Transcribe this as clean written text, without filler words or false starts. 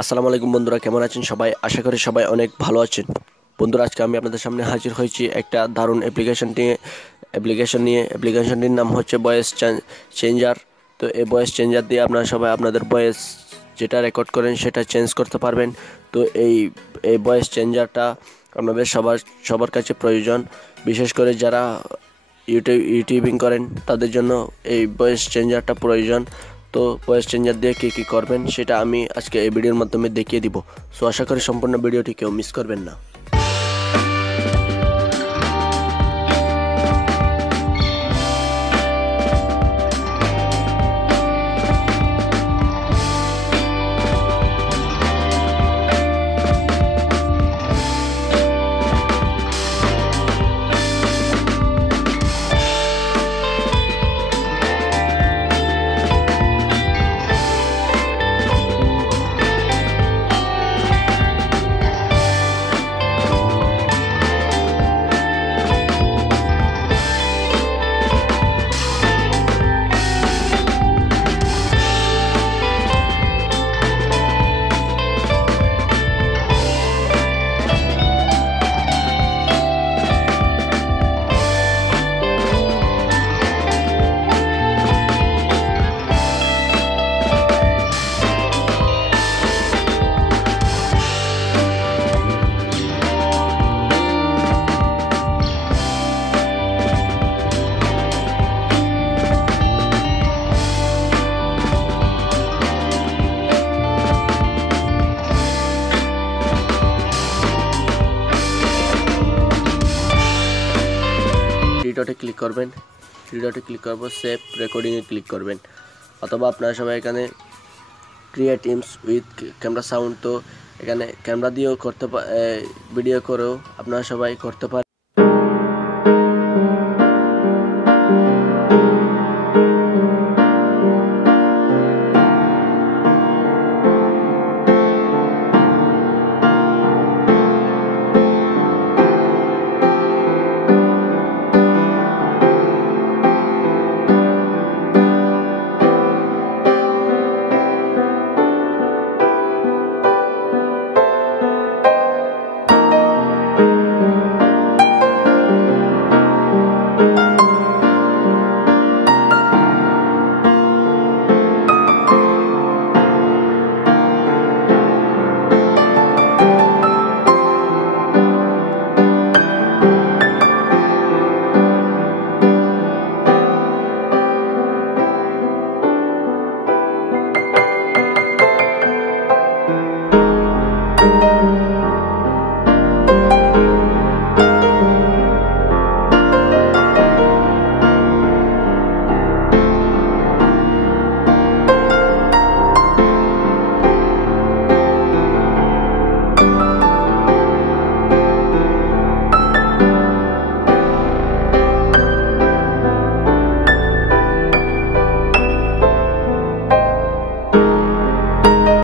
আসসালামু আলাইকুম বন্ধুরা, কেমন আছেন সবাই? আশা করি সবাই অনেক ভালো আছেন। বন্ধুরা, আজকে আমি আপনাদের সামনে হাজির হয়েছি একটা দারুণ অ্যাপ্লিকেশনটির নাম হচ্ছে ভয়েস চেঞ্জার। তো এই ভয়েস চেঞ্জার দিয়ে আপনারা সবাই আপনাদের ভয়েস যেটা রেকর্ড করেন সেটা চেঞ্জ করতে পারবেন। তো এই এই ভয়েস চেঞ্জারটা আপনাদের সবার কাছে প্রয়োজন, বিশেষ করে যারা ইউটিউবিং করেন তাদের জন্য এই ভয়েস চেঞ্জারটা প্রয়োজন। তো ভয়েস চেঞ্জার দিয়ে কী করবেন সেটা আমি আজকে এই ভিডিওর মাধ্যমে দেখিয়ে দিব। সো আশা করি সম্পূর্ণ ভিডিওটি কেউ মিস করবেন না। থ্রি ডটে ক্লিক করবেন, সেভ রেকর্ডিংয়ে ক্লিক করবেন, অথবা আপনারা সবাই এখানে ক্রিয়েট ইমস উইথ ক্যামেরা সাউন্ড, তো এখানে ক্যামেরা দিয়েও ভিডিও করেও আপনারা সবাই করতে পারেন।